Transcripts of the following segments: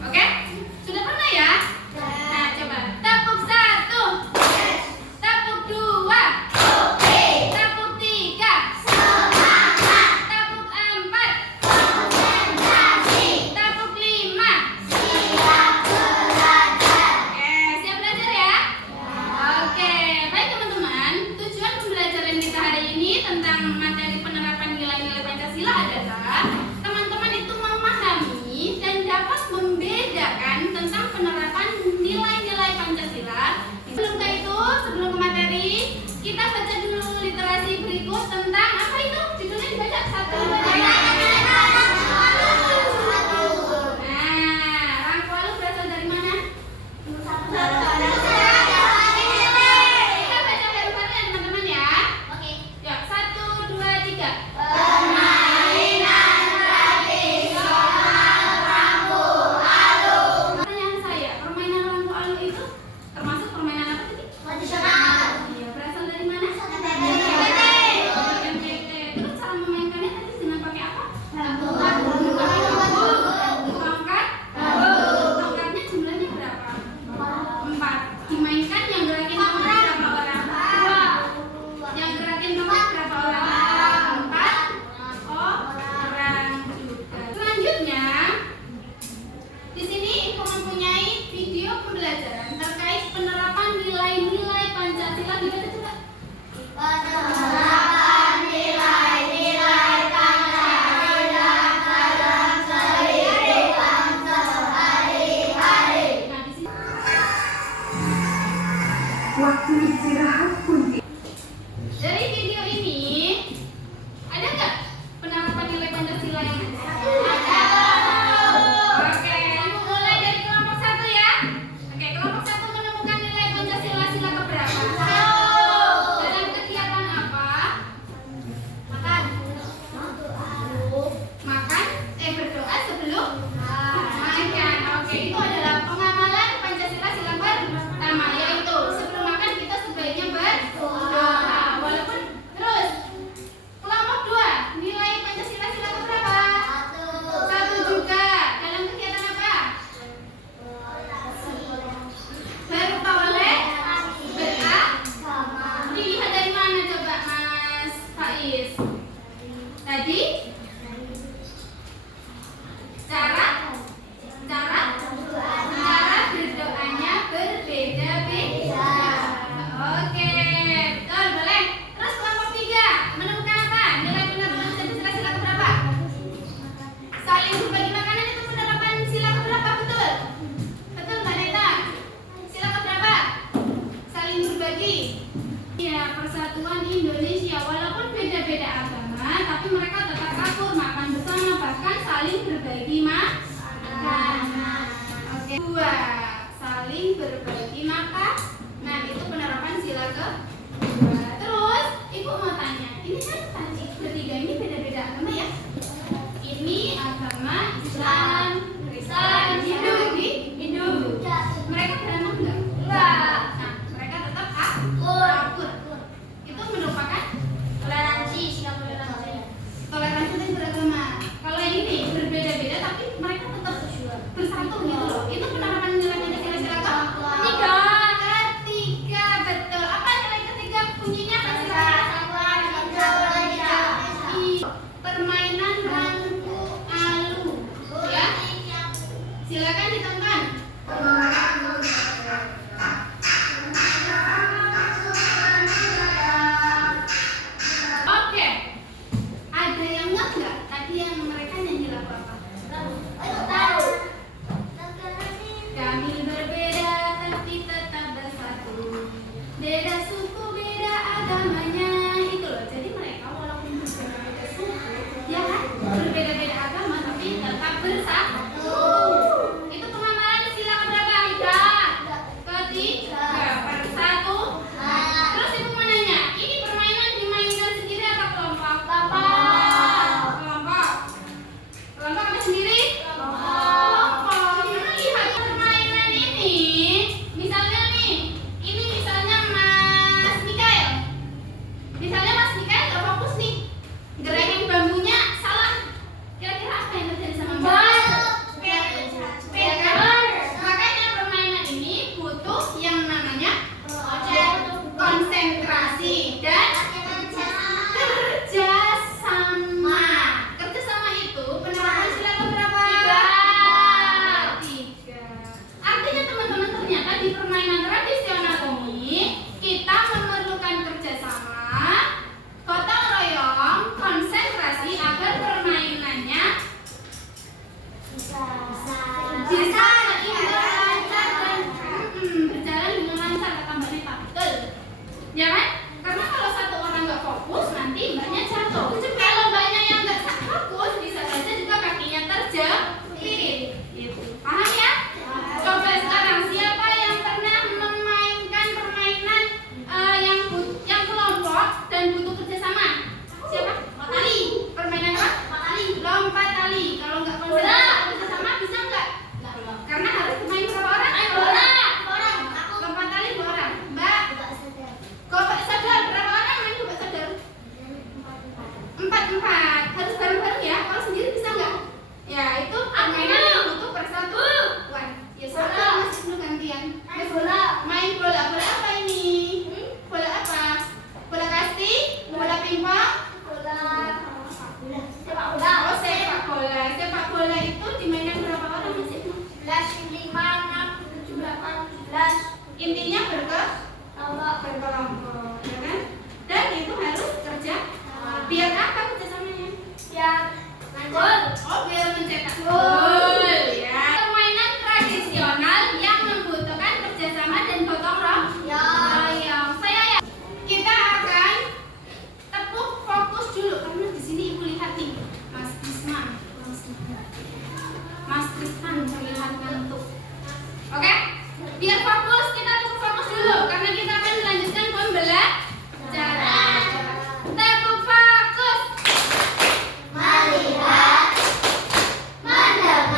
Oke? Sudah pernah ya? Nah, coba. Tepuk 1. Tepuk 2. Tepuk 3. Tepuk 4. Tepuk 5. Oke, siap belajar ya? Oke, baik teman-teman. Tujuan pembelajaran kita hari ini tentang materi penerapan nilai-nilai Pancasila adalah teman-teman itu memahami dan dapat membedakan tentang penerapan nilai-nilai Pancasila. Sebelum ke materi, kita baca dulu literasi berikut tentang apa itu? Judulnya dibaca 1, 2, 3. Nah, rangkualu berasal dari mana? Kita baca bareng-bareng ya teman-teman ya. Oke. Yuk, 1, 2, 3. Pertanyaan saya, permainan lampu alu itu termasuk permainan apa tadi? Iya, berasal dari mana? MTT. Terus cara memainkannya tadi dengan pakai apa? Tongkat. Tongkatnya jumlahnya berapa? 4. Dimainkan yang gerakin tongkat berapa orang? 2. Yang gerakin tongkat berapa orang? 4 orang juga. Selanjutnya, di sini Ibu mempunyai video pembelajaran terkait penerapan nilai-nilai Pancasila. Dibaca coba. Nah, di sini Waktu istirahat pun dari video ini ada nggak penerapan nilai Pancasila yang ada? Oke, Ibu mulai dari kelompok 1 ya. Oke, kelompok 1 menemukan nilai Pancasila sila keberapa? Dalam kegiatan apa? Makan. Berdoa sebelum makan. Oke, itu adalah pengamalan Pancasila sila pertama, yaitu sebelum makan kita sebaiknya berdoa. Walaupun terus kelompok 2 nilai Pancasila sila keberapa? 1 juga. Dalam kegiatan apa? Bertolak, dilihat dari mana coba Mas Faiz? Tadi cara berdoanya berbeda-beda. Oke, betul, boleh. Terus kelompok 3 menemukan apa? Nilai penerapan Pancasila sila keberapa? Saling berbagi makanan itu penerapan sila keberapa? Betul? Betul Mbak Neta? Sila keberapa? Saling berbagi. Ya, persatuan Indonesia walaupun beda-beda agama, tapi mereka tetap akur, makan bersama, bahkan saling berbagi makanan. bola itu dimainkan berapa orang sih? 11, 5, 6, 7, 8, 11. Intinya berkelompok, ya kan? Dan itu harus kerja. Biar apa kerjasamanya? Biar mencetak gol. Ya. Permainan tradisional yang membutuhkan kerjasama dan gotong royong. Kita akan tepuk fokus dulu karena di sini ibu lihat nih, Mas Tristan terlihat ngantuk. Oke? Biar fokus, kita tepuk fokus dulu karena kita akan melanjutkan pembelajaran. Tepuk fokus. Melihat, mendengar.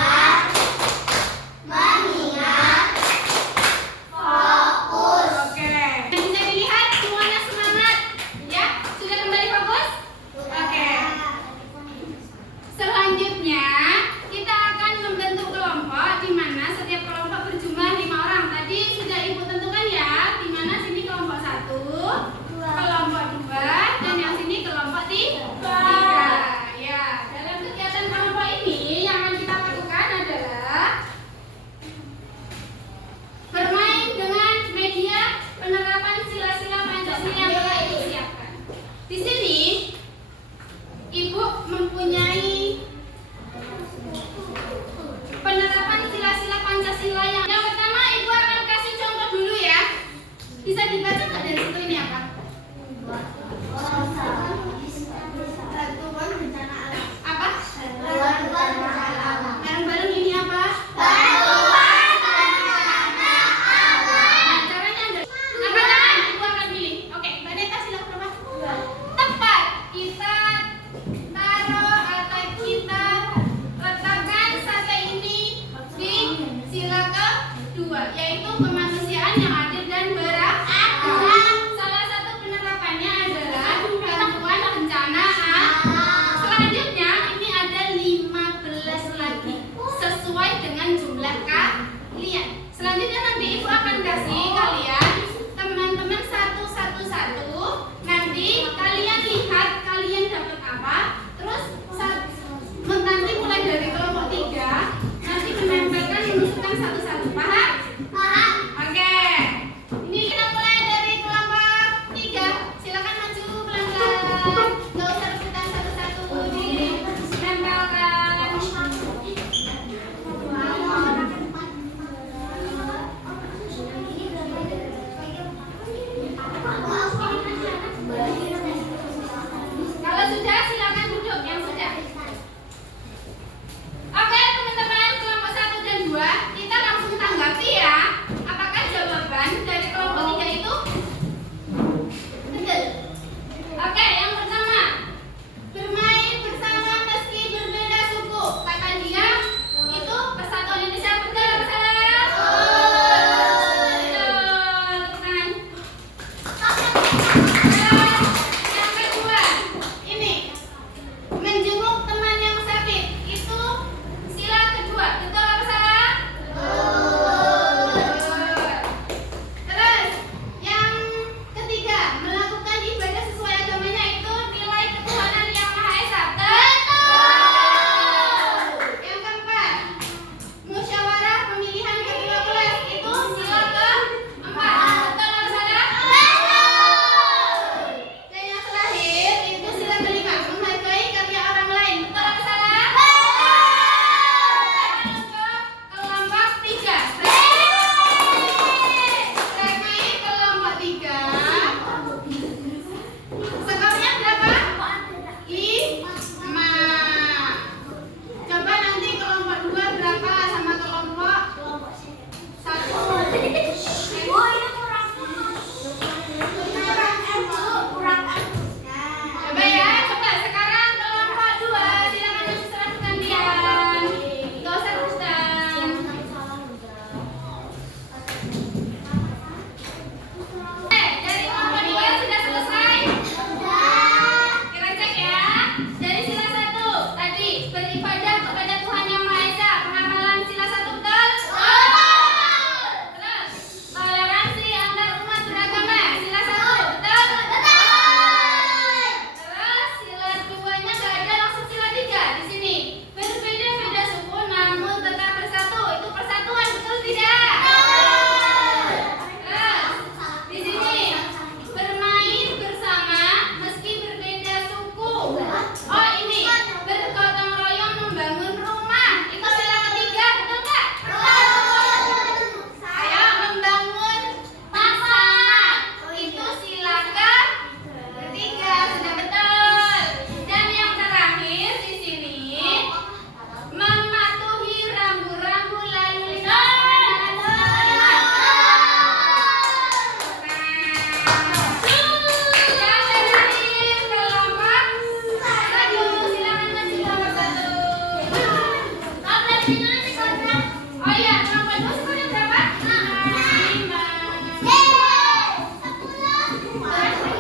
Oh iya, kemampuan 2 skornya berapa? 5.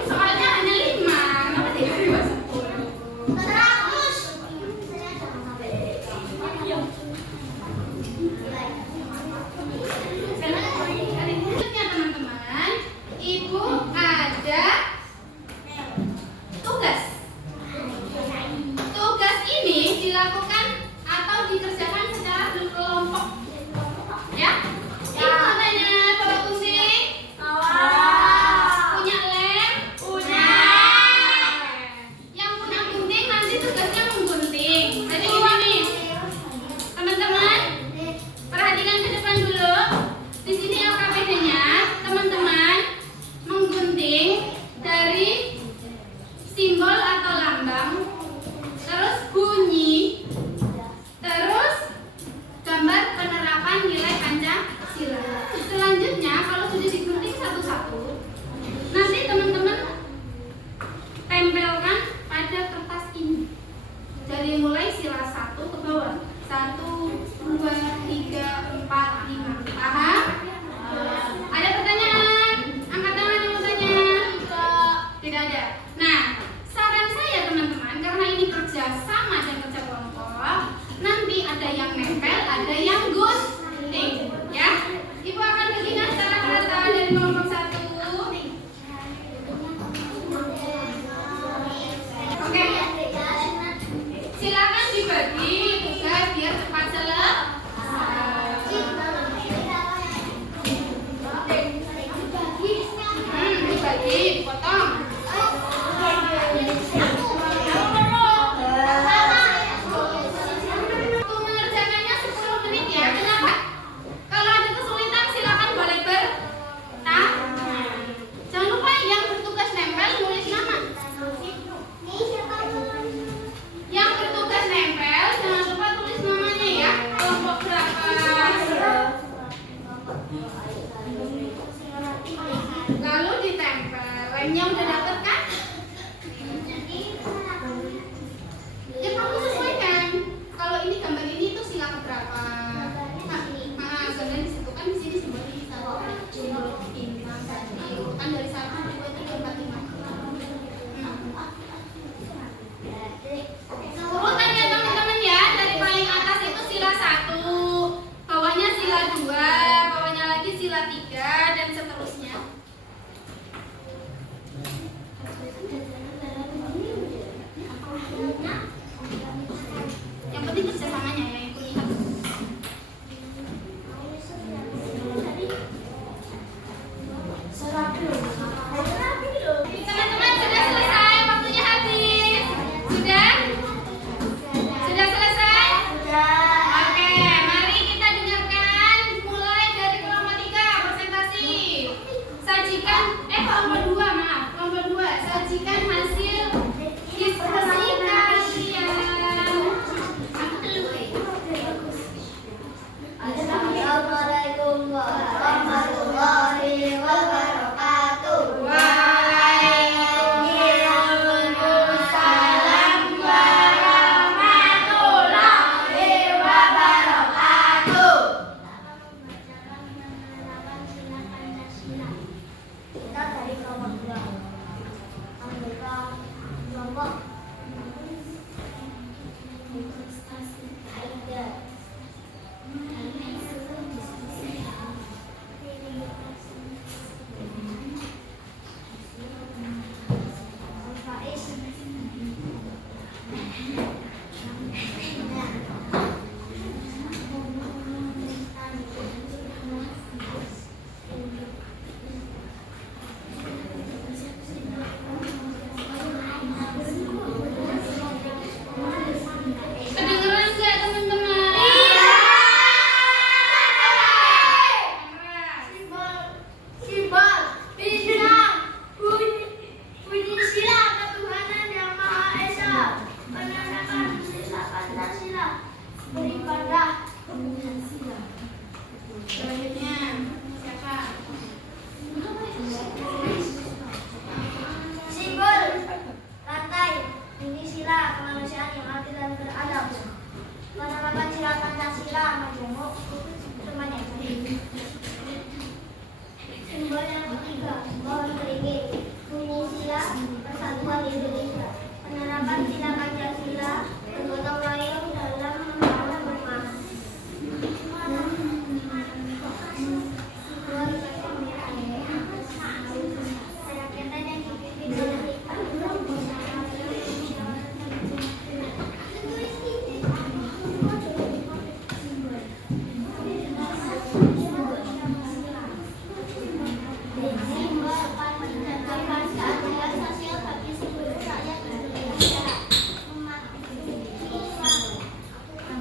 Soalnya hanya 5. Kenapa 3 di bawah 10? Selanjutnya teman-teman, Ibu ada tugas. Tugas ini dilakukan atau dikerjakan secara berkelompok. Ya? Ibu katanya bawa pusing, punya lem, yang punya gunting nanti tugasnya menggunting. Jadi gini nih, teman-teman, perhatikan ke depan dulu. Di sini LKPD-nya, teman-teman menggunting dari simbol atau lambang, terus bunyi, terus gambar penerapan nilai Pancasila. Selanjutnya kalau sudah digunting satu-satu, nanti teman-teman tempelkan pada kertas ini. Dari mulai sila 1 ke bawah. 1, 2, 3, 4, 5. Paham? Ada pertanyaan? Angkat tangan yang mau tanya. Tidak ada. Nah, saran saya teman-teman, karena ini kerja sama dan kerja kelompok, nanti ada yang nempel, ada yang gunting, ya. Ibu akan bikinkan secara merata dari kelompok 1. Oke. Silakan dibagi tugas biar cepat selesai.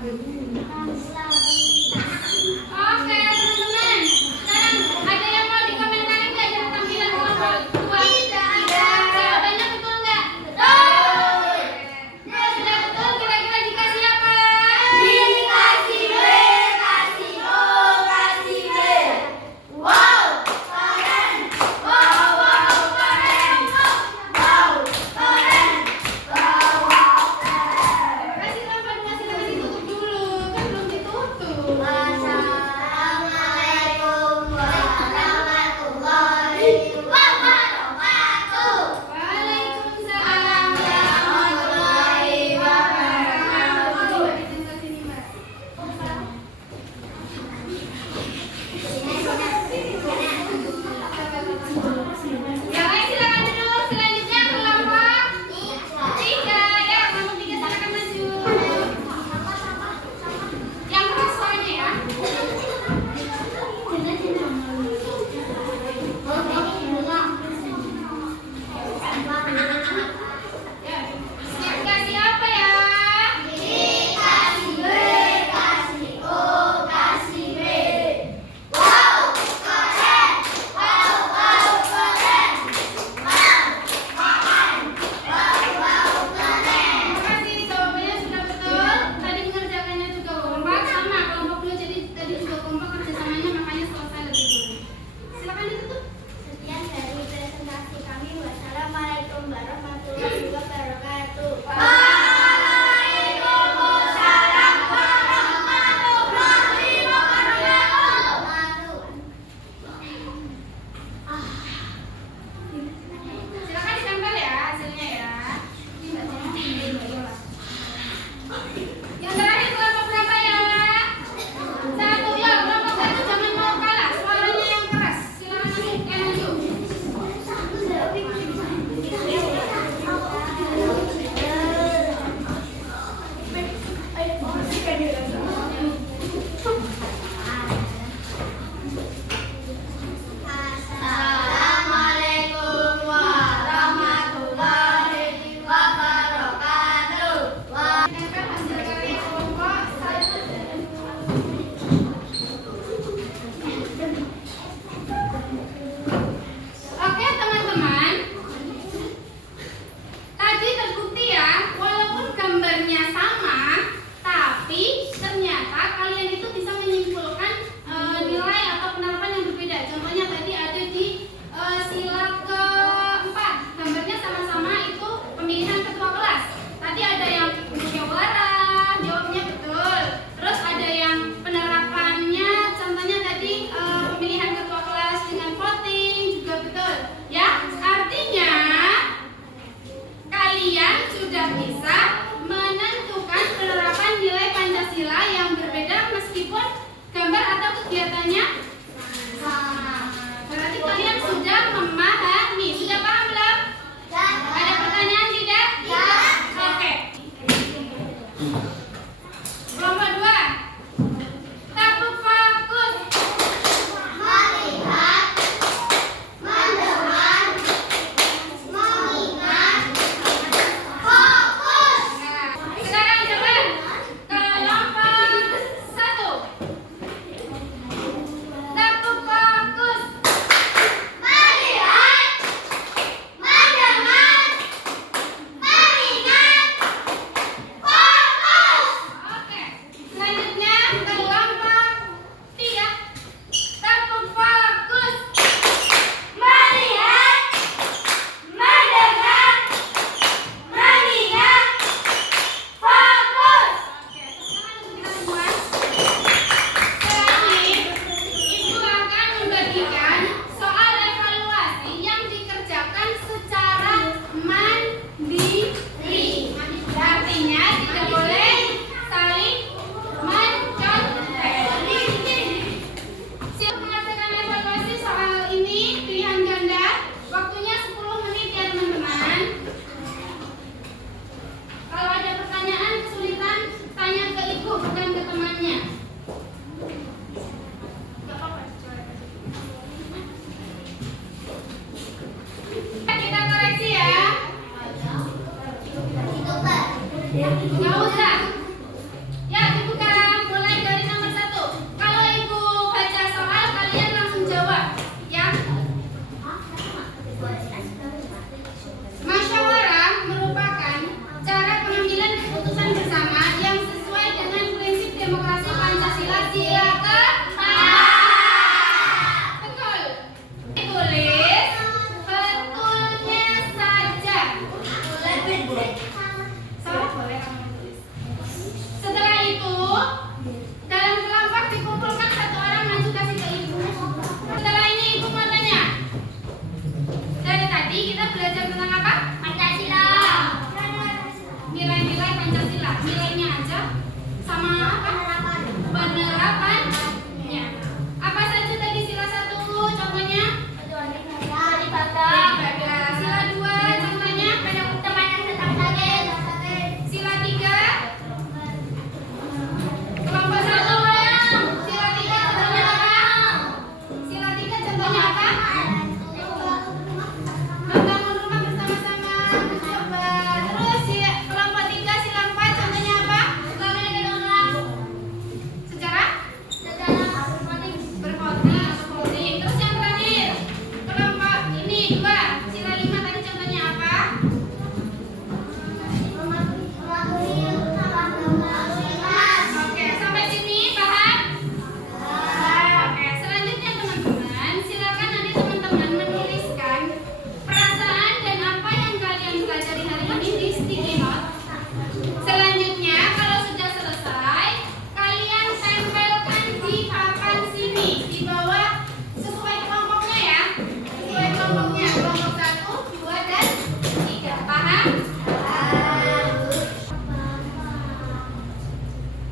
Oke, teman-teman. Sekarang ada yang mau dikomentari nggak tampilan kelompok dua? Jawabannya betul nggak? Betul. Kalau sudah betul, kira-kira dikasih apa? Dikasih B, kasih O, kasih B. Wow, keren. Wow, wow, keren. Wow, keren. Wow, wow, keren. Kasih tambahan, kasih tutup dulu. Kan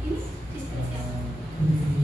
ini istri siapa?